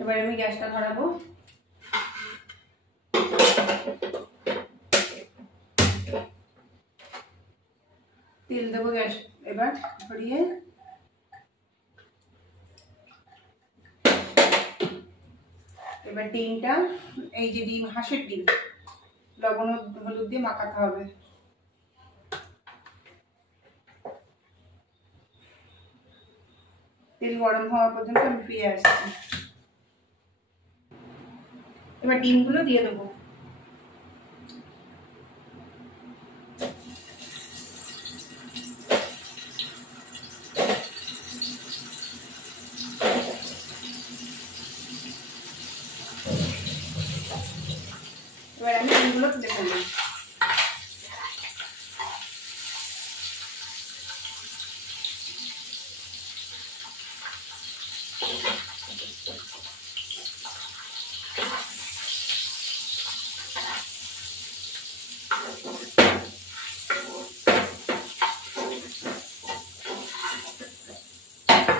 এবার আমি গ্যাসটা ধরাবো। তেল দেবো গ্যাস এবার ধরিয়ে। এবার ডিমটা, এই যে ডিম, হাঁসের ডিম, লবণ হলুদ দিয়ে মাখাতে হবে। তেল গরম হওয়া পর্যন্ত আমি ফিরে আসছি। এবার ডিমগুলো দিয়ে দেবো। এবার আমি ডিমগুলো তুলে ফেলবো।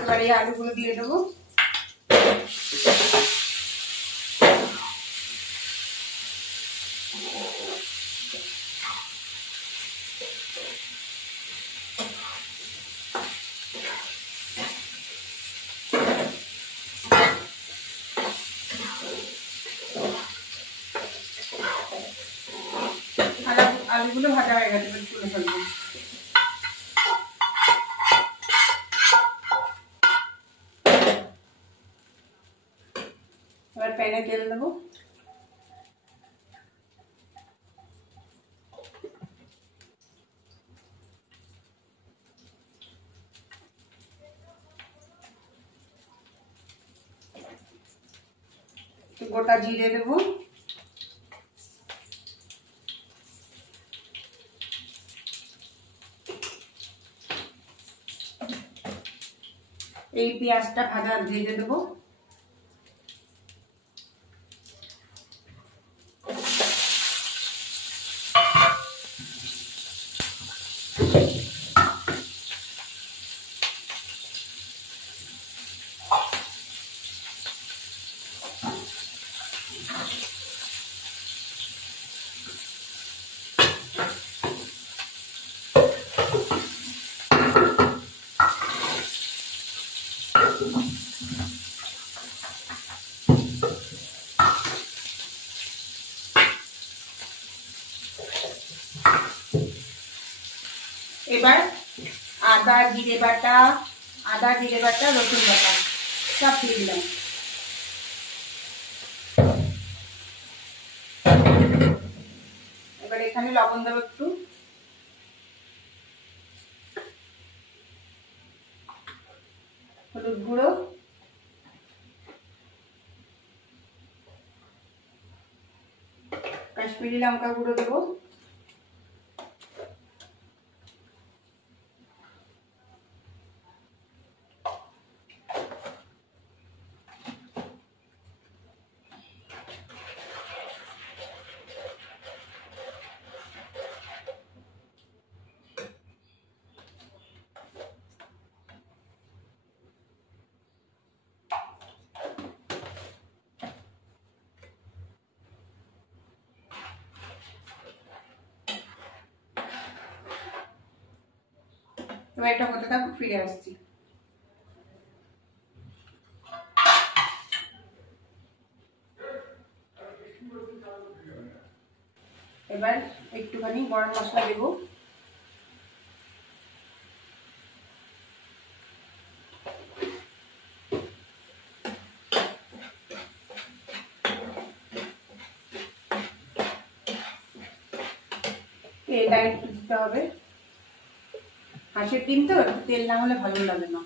এবার এই আলুগুলো দিয়ে দেবো। আলুগুলো ভাজা হয়ে গেছে, তুলে ফেলবো। এবার প্যানে তেল দেবো। গোটা জিরে দেবো। এই পেঁয়াজটা ভাজা ভেজে দেবো। এবার আদা জিরে বাটা, রসুন বাটা সব দিয়ে দিলাম। এবার এখানে লবণ দেবো একটু, হলুদ গুঁড়ো, কাশ্মীরি লঙ্কা গুঁড়ো দেবো, এবার এটা হতে থাকুক, ফিরে আসছি। এবার একটুখানি গরম মশলা দেবো। তেলটা একটু দিতে হবে, হাঁসের ডিম তো তেল না হলে ভালো লাগে না।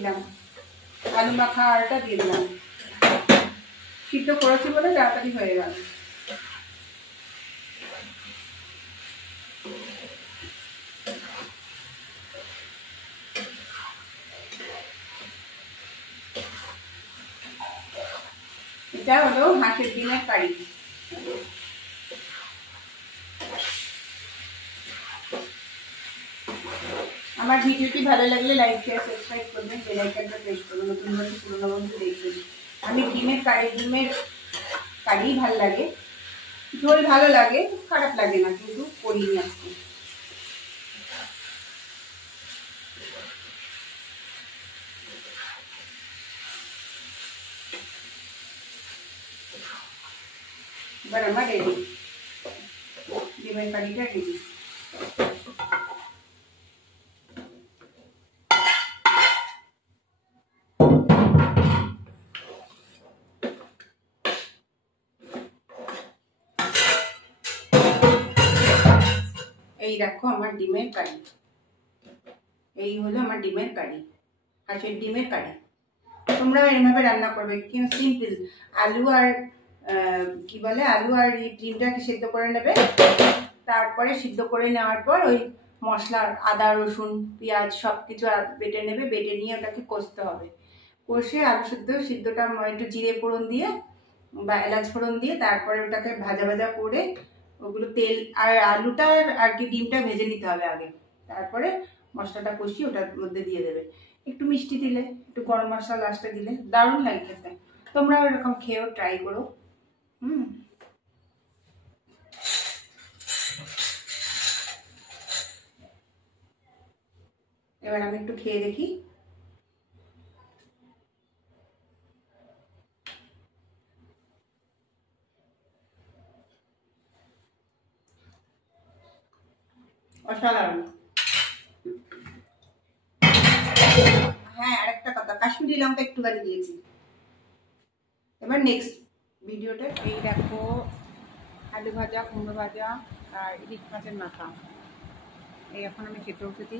দিলাম, আলু মাখা আলুটা দিয়ে দিলাম। সিদ্ধ করেছি বলে তাড়াতাড়ি হয়ে গেল। এটা হলো হাঁসের ডিমের কারি। আমার ভিডিওটি ভালো লাগলে লাইক শেয়ার সাবস্ক্রাইব করবেন, বেল আইকনটা প্রেস করবেন, নতুন বন্ধু পুরনো বন্ধু দেখবেন। আমি ডিমের কারি ভালো লাগে, ঝোল ভালো লাগে, খারাপ লাগে না, কিন্তু করিনি আজকে। এবার আমার রেডি, ডিমের কারিটা রেডি। এই দেখো আমার ডিমের কারি, এই হলো আমার ডিমের কারি, হাঁসের ডিমের কারি। তোমরা এভাবে রান্না করবে, কিন্তু সিম্পল। আলু আর কি বলে, আলু আর ডিমটাকে সিদ্ধ করে নেবে। তারপরে সিদ্ধ করে নেওয়ার পর ওই মশলা, আদা রসুন পেঁয়াজ সব কিছু বেটে নেবে, বেটে নিয়ে ওটাকে কষতে হবে। কষে আলু সিদ্ধটা একটু জিরে ফোড়ন দিয়ে বা এলাচ ফোড়ন দিয়ে তারপরে ওটাকে ভাজা ভাজা করে ওগুলো তেল আর আলুটা আর কি ডিমটা ভেজে নিতে হবে আগে। তারপরে মশলাটা কষিয়ে ওটার মধ্যে দিয়ে দেবে। একটু মিষ্টি দিলে, একটু গরম মশলা লাস্টে দিলে দারুণ লাগে খেতে। তোমরা এরকম খেয়েও ট্রাই করো। এবার আমি একটু খেয়ে দেখি। অসাধারণ। হ্যাঁ, আরেকটা কথা, কাশ্মীরি লঙ্কা একটুখানি দিয়েছি। এবার নেক্সট ভিডিওটা এই দেখো, আলু ভাজা, কুমড়ো ভাজা আর ইলিশ মাছের মাথা। এই এখন আমি খেতে বসেছি।